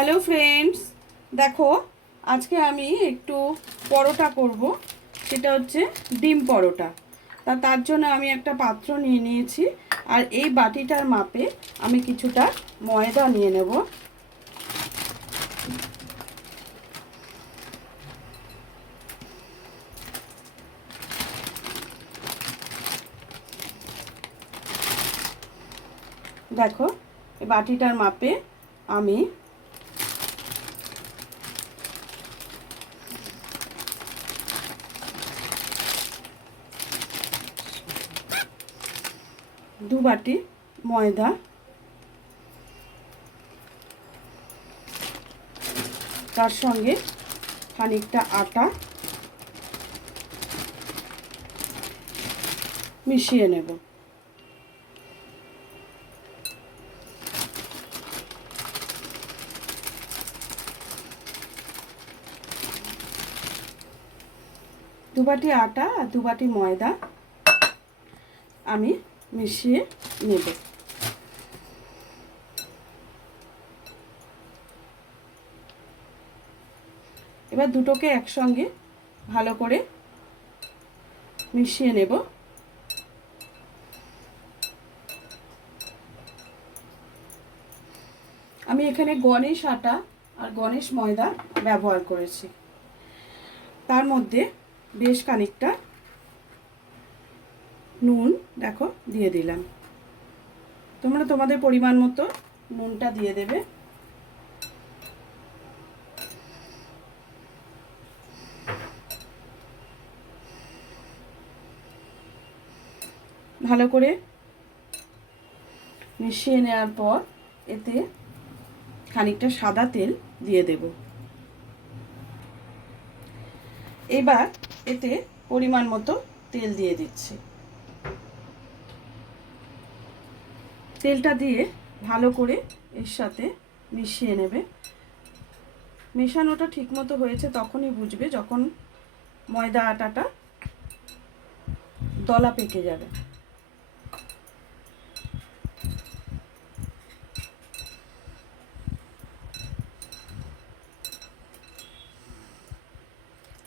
Hello friends, দেখো আজকে আমি একটু পরোটা করব। সেটা হচ্ছে ডিম পরোটা। তার জন্য আমি একটা পাত্র নিয়ে নিয়েছি, আর এই বাটিটার মাপে আমি কিছুটা ময়দা নিয়ে নেব। দেখো এই বাটিটার মাপে আমি দু বাটি ময়দা, তার সঙ্গে খানিকটা আটা মিশিয়ে নেব। দু বাটি আটা আর দু বাটি ময়দা আমি মিশিয়ে নেব। এবার দুটোকে একসঙ্গে ভালো করে মিশিয়ে নেব। আমি এখানে গণেশ আটা আর গণেশ ময়দা ব্যবহার করেছি। তার মধ্যে বেশ খানিকটা নুন দেখো দিয়ে দিলাম। তোমরা তোমাদের পরিমাণ মতো নুনটা দিয়ে দেবে। ভালো করে মিশিয়ে নেওয়ার পর এতে খানিকটা সাদা তেল দিয়ে দেব। এবার এতে পরিমাণ মতো তেল দিয়ে দিচ্ছি। তেলটা দিয়ে ভালো করে এর সাথে মিশিয়ে নেবে। মেশানোটা ঠিকমতো হয়েছে তখনই বুঝবে যখন ময়দা আটাটা দলা পেকে যাবে।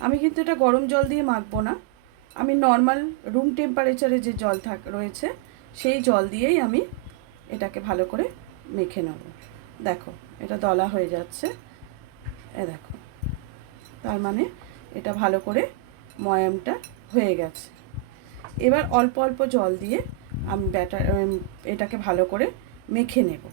আমি কিন্তু এটা গরম জল দিয়ে মাখবো না, আমি নর্মাল রুম টেম্পারেচারে যে জল রয়েছে সেই জল দিয়েই আমি এটাকে ভালো করে মেখে নেব। দেখো এটা দলা হয়ে যাচ্ছে, দেখো তার মানে এটা ভালো করে ময়ামটা হয়ে গেছে। এবার অল্প অল্প জল দিয়ে আমি এটাকে ভালো করে মেখে নেব।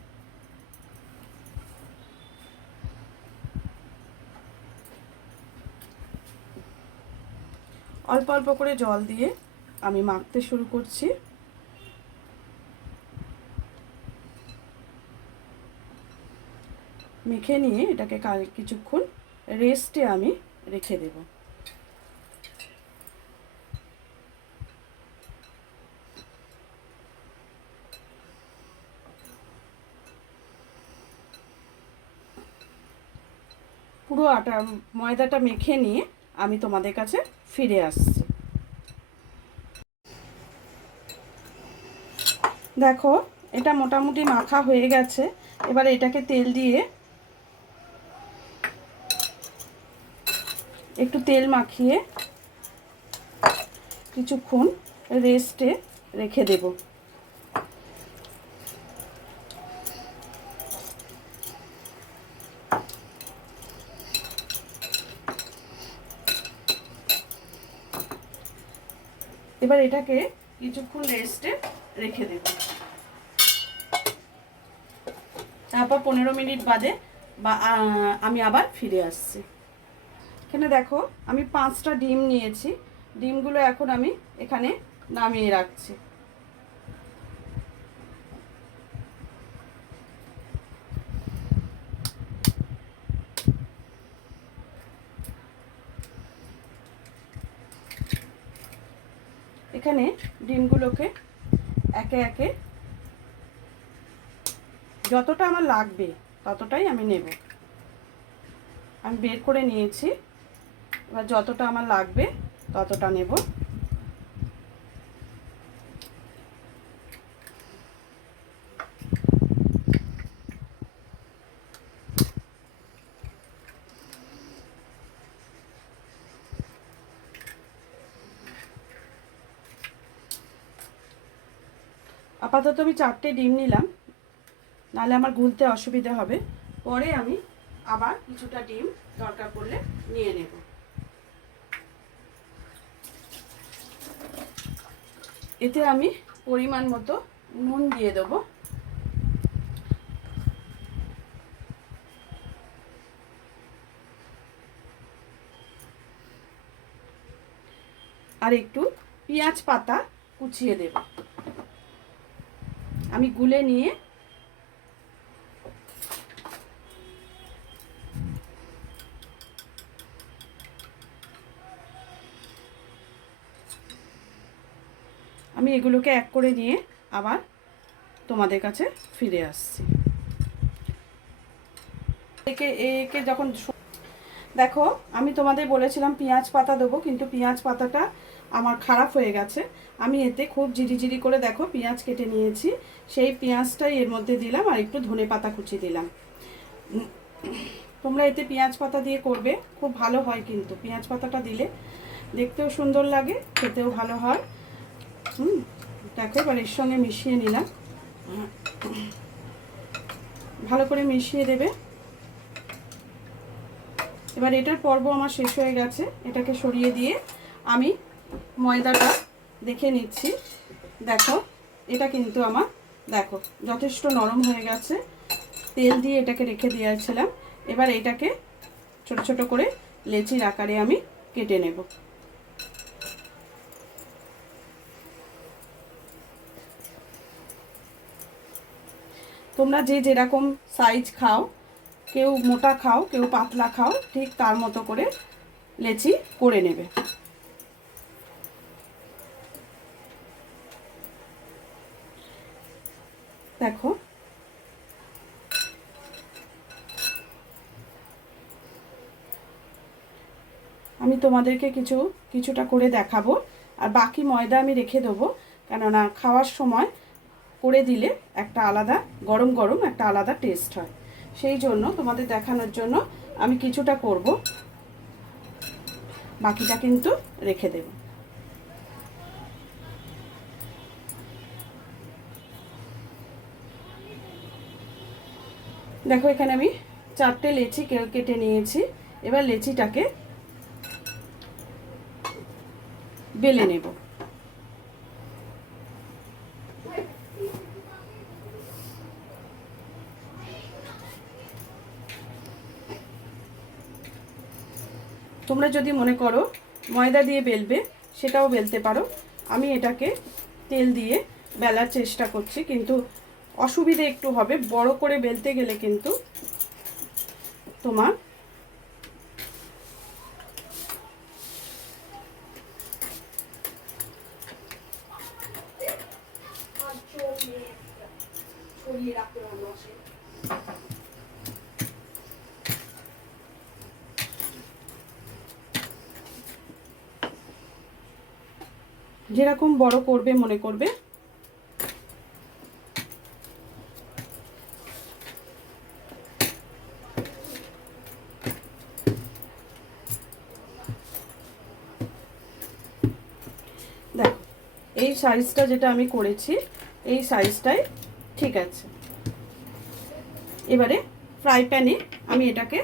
অল্প অল্প করে জল দিয়ে আমি মাখতে শুরু করছি। মেখে নিয়ে এটাকে কিছুক্ষণ রেস্টে আমি রেখে দেব। পুরো ময়দাটা মেখে নিয়ে আমি তোমাদের কাছে ফিরে আসছি। দেখো এটা মোটামুটি মাখা হয়ে গেছে। এবার এটাকে তেল দিয়ে একটু তেল মাখিয়ে কিছুক্ষণ রেস্টে রেখে দেব। এবার এটাকে কিছুক্ষণ রেস্টে রেখে দেব। তারপর 15 মিনিট বাদে আমি আবার ফিরে আসছি। এখানে দেখো আমি 5টা ডিম নিয়েছি। ডিমগুলো এখন আমি এখানে নামিয়ে রাখছি। এখানে ডিমগুলোকে একে একে যতটা আমার লাগবে ততটাই আমি নেব। আমি বের করে নিয়েছি, এবার যতটা আমার লাগবে ততটা নেব। আপাতত আমি 4টে ডিম নিলাম, নাহলে আমার গুলতে অসুবিধা হবে। পরে আমি আবার কিছুটা ডিম দরকার পড়লে নিয়ে নেব। এতে আমি পরিমাণ মতো নুন দিয়ে দেবো। আর একটু পেঁয়াজ পাতা কুচিয়ে দেব। আমি গুলে নিয়ে আমি এগুলোকে এক করে নিয়ে আবার তোমাদের কাছে ফিরে আসছি। একে যখন দেখো, আমি তোমাদের বলেছিলাম পেঁয়াজ পাতা দেবো, কিন্তু পেঁয়াজ পাতাটা আমার খারাপ হয়ে গেছে। আমি এতে খুব জিরি করে দেখো পেঁয়াজ কেটে নিয়েছি, সেই পেঁয়াজটাই এর মধ্যে দিলাম, আর একটু ধনে পাতা কুচি দিলাম। তোমরা এতে পেঁয়াজ পাতা দিয়ে করবে, খুব ভালো হয়, কিন্তু পেঁয়াজ পাতাটা দিলে দেখতেও সুন্দর লাগে, খেতেও ভালো হয়। দেখো এবার এর সঙ্গে মিশিয়ে নিলাম, ভালো করে মিশিয়ে দেবে। এবার এটার পর্ব আমার শেষ হয়ে গেছে, এটাকে সরিয়ে দিয়ে আমি ময়দাটা দেখে নিচ্ছি। দেখো এটা কিন্তু আমার দেখো যথেষ্ট নরম হয়ে গেছে। তেল দিয়ে এটাকে রেখে দিয়েছিলাম। এবার এটাকে ছোট ছোট করে লেচির আকারে আমি কেটে নেব। তোমরা যে যেরকম সাইজ খাও, কেউ মোটা খাও, কেউ পাতলা খাও, ঠিক তার মতো করে লেচি করে নেবে। দেখো আমি তোমাদেরকে কিছুটা করে দেখাবো, আর বাকি ময়দা আমি রেখে দেবো, কেননা খাওয়ার সময় করে দিলে একটা আলাদা গরম গরম একটা আলাদা টেস্ট হয়। সেই জন্য তোমাদের দেখানোর জন্য আমি কিছুটা করব, বাকিটা কিন্তু রেখে দেব। দেখো এখানে আমি 4টে লেচি কেটে নিয়েছি। এবার লেচিটাকে বেলে নেব। তোমরা যদি মনে করো ময়দা দিয়ে বেলবে, সেটাও বেলতে পারো। আমি এটাকে তেল দিয়ে বেলার চেষ্টা করছি, কিন্তু অসুবিধে একটু হবে, বড় করে বেলতে গেলে কিন্তু তোমার যেরকম বড় করবে মনে করবে। দেখো এই সাইজটা যেটা আমি করেছি, এই সাইজটাই ঠিক আছে। এবারে ফ্রাই প্যানে আমি এটাকে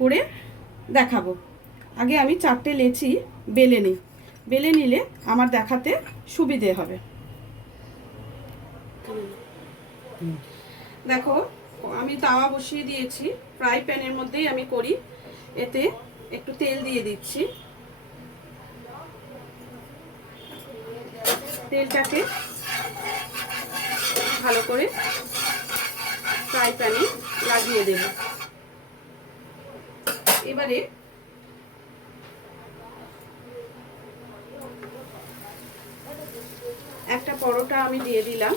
করে দেখাবো। আগে আমি 4টে লেচি বেলে নিই, বেলে নিলে আমার দেখাতে সুবিধে হবে। দেখো আমি তাওয়া বসিয়ে দিয়েছি, ফ্রাই প্যানের মধ্যেই আমি করি। এতে একটু তেল দিয়ে দিচ্ছি। তেলটাকে ভালো করে ফ্রাই প্যানে লাগিয়ে দেব। এবারে একটা পরোটা আমি দিয়ে দিলাম।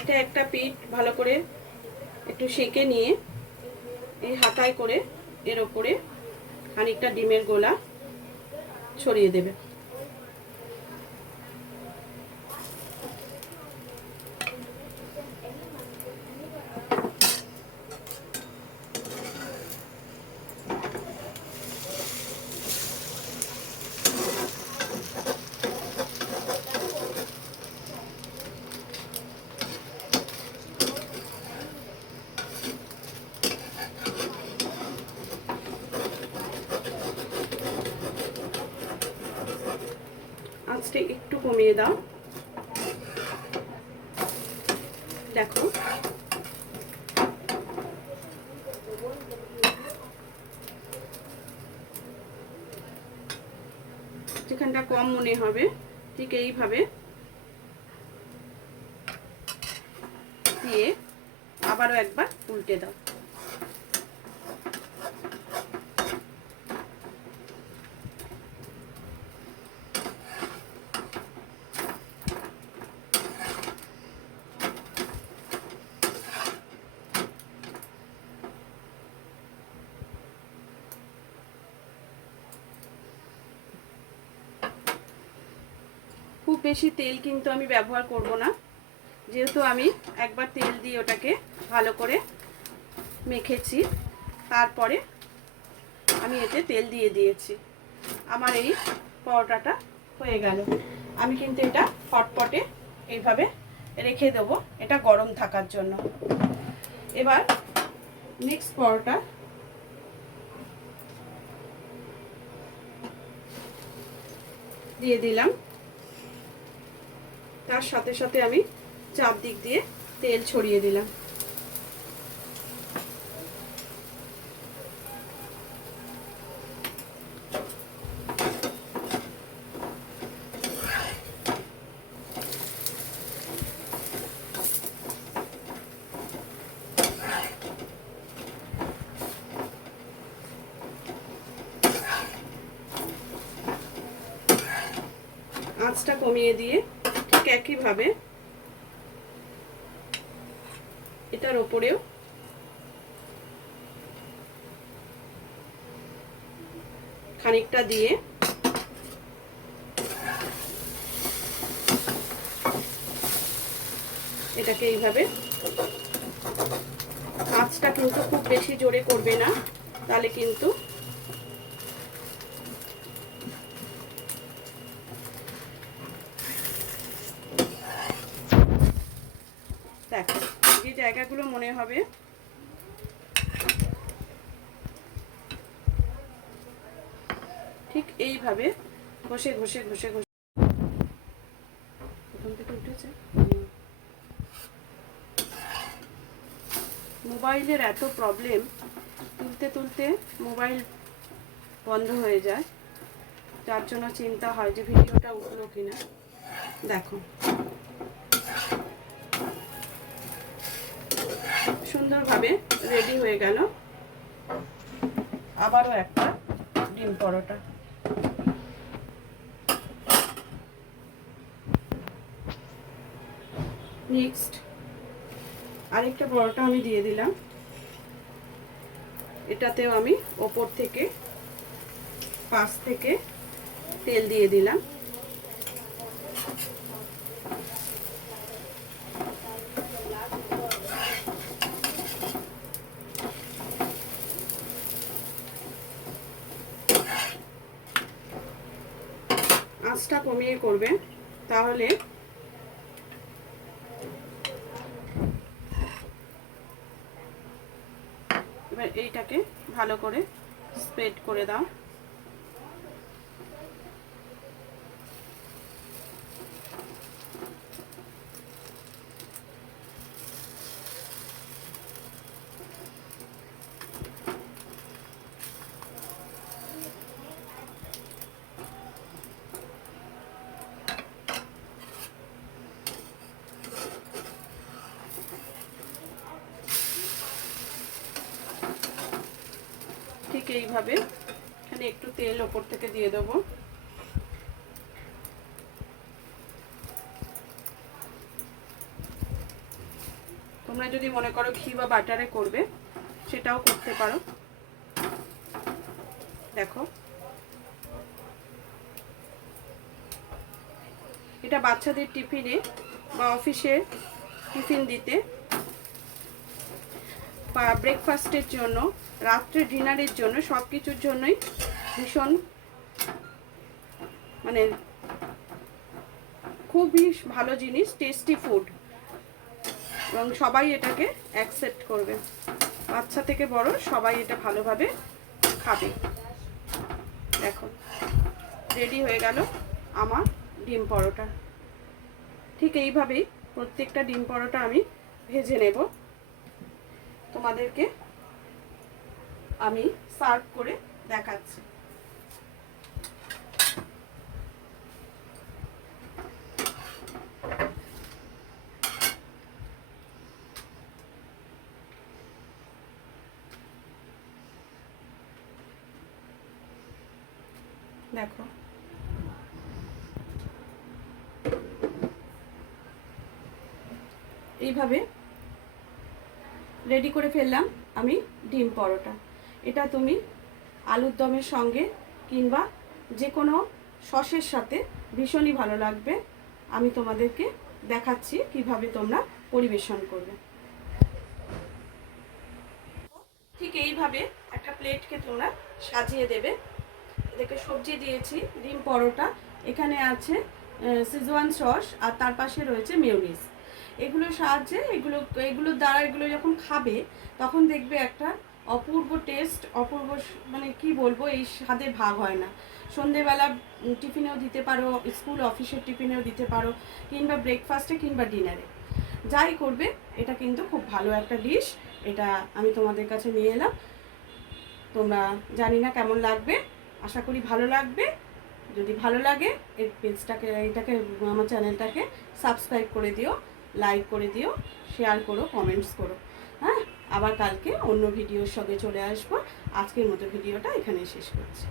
এটা একটা পিঠ ভালো করে একটু সেঁকে নিয়ে এই হাতায় করে এর ওপরে খানিকটা ডিমের গোলা ছড়িয়ে দেবে। আঁচটা একটু কমিয়ে দাও। দেখো যেখানটা কম মনে হবে ঠিক এইভাবে দিয়ে আবারও একবার উল্টে দাও। খুব বেশি তেল কিন্তু আমি ব্যবহার করব না, যেহেতু আমি একবার তেল দিয়ে ওটাকে ভালো করে মেখেছি, তারপরে আমি এতে তেল দিয়ে দিয়েছি। আমার এই পরোটাটা হয়ে গেল। আমি কিন্তু এটা হটপটে এইভাবে রেখে দেবো, এটা গরম থাকার জন্য। এবার নেক্সট পরোটা দিয়ে দিলাম, তার সাথে সাথে আমি চারদিক দিয়ে তেল ছড়িয়ে দিলাম। আঁচটা কমিয়ে দিয়ে ঠিক একইভাবে এটার ওপরেও খানিকটা দিয়ে এটাকে এইভাবে, আঁচটা কিন্তু খুব বেশি জোরে করবে না, তাহলে কিন্তু দেখো যে জায়গাগুলো মনে হবে ঠিক এইভাবে ঘষে ঘষে ঘষে ঘষে ওখান থেকে উঠেছে। মোবাইলের এত প্রবলেম, তুলতে তুলতে মোবাইল বন্ধ হয়ে যায়, যার জন্য চিন্তা হয় যে ভিডিওটা উঠলো কিনা। দেখো সুন্দরভাবে রেডি হয়ে গেল। আবারও একটা ডিম পরোটা। নেক্সট আরেকটা পরোটা আমি দিয়ে দিলাম, এটাতেও আমি ওপর থেকে পাশ থেকে তেল দিয়ে দিলাম। আঁচটা কমিয়ে করবে, তাহলে এবার এইটাকে ভালো করে স্প্রেড করে দাও। ঠিক এইভাবে এখানে একটু তেল ওপর থেকে দিয়ে দেবো। তোমরা যদি মনে করো ঘি বা বাটারে করবে, সেটাও করতে পারো। দেখো, এটা বাচ্চাদের টিফিনে বা অফিসে টিফিন দিতে বা ব্রেকফাস্টের জন্য, রাত্রে ডিনারের জন্য, সব কিছুর জন্যই ভীষণ মানে খুবই ভালো জিনিস, টেস্টি ফুড, এবং সবাই এটাকে অ্যাকসেপ্ট করবে, বাচ্চা থেকে বড় সবাই এটা ভালোভাবে খাবে। দেখো রেডি হয়ে গেল আমার ডিম পরোটা। ঠিক এইভাবেই প্রত্যেকটা ডিম পরোটা আমি ভেজে নেব, তোমাদেরকে আমি সার্ভ করে দেখাচ্ছি। দেখো এইভাবে রেডি করে ফেললাম আমি ডিম পরোটা। এটা তুমি আলুর দমের সঙ্গে কিংবা যে কোনো সসের সাথে ভীষণই ভালো লাগবে। আমি তোমাদেরকে দেখাচ্ছি কিভাবে তোমরা পরিবেশন করবে। ঠিক এইভাবে একটা প্লেটকে তোমরা সাজিয়ে দেবে। এদিকে সবজি দিয়েছি, ডিম পরোটা, এখানে আছে সিজওয়ান সস, আর তার পাশে রয়েছে মেয়োনিজ। এগুলোর সাহায্যে এগুলোর দ্বারা এগুলো যখন খাবে তখন দেখবে একটা অপূর্ব টেস্ট, অপূর্ব মানে কি বলবো, এই স্বাদের ভাগ হয় না। সন্ধেবেলা টিফিনেও দিতে পারো, স্কুল অফিসের টিফিনেও দিতে পারো, কিংবা ব্রেকফাস্টে কিংবা ডিনারে, যাই করবে এটা কিন্তু খুব ভালো একটা ডিশ। এটা আমি তোমাদের কাছে নিয়ে এলাম। তোমরা জানি না কেমন লাগবে, আশা করি ভালো লাগবে। যদি ভালো লাগে এই পেজটাকে, এটাকে, আমার চ্যানেলটাকে সাবস্ক্রাইব করে দিও, লাইক করে দিও, শেয়ার করো, কমেন্টস করো। হ্যাঁ, আবার কালকে অন্য ভিডিওর সঙ্গে চলে আসবো। আজকের মতো ভিডিওটা এখানেই শেষ করছি।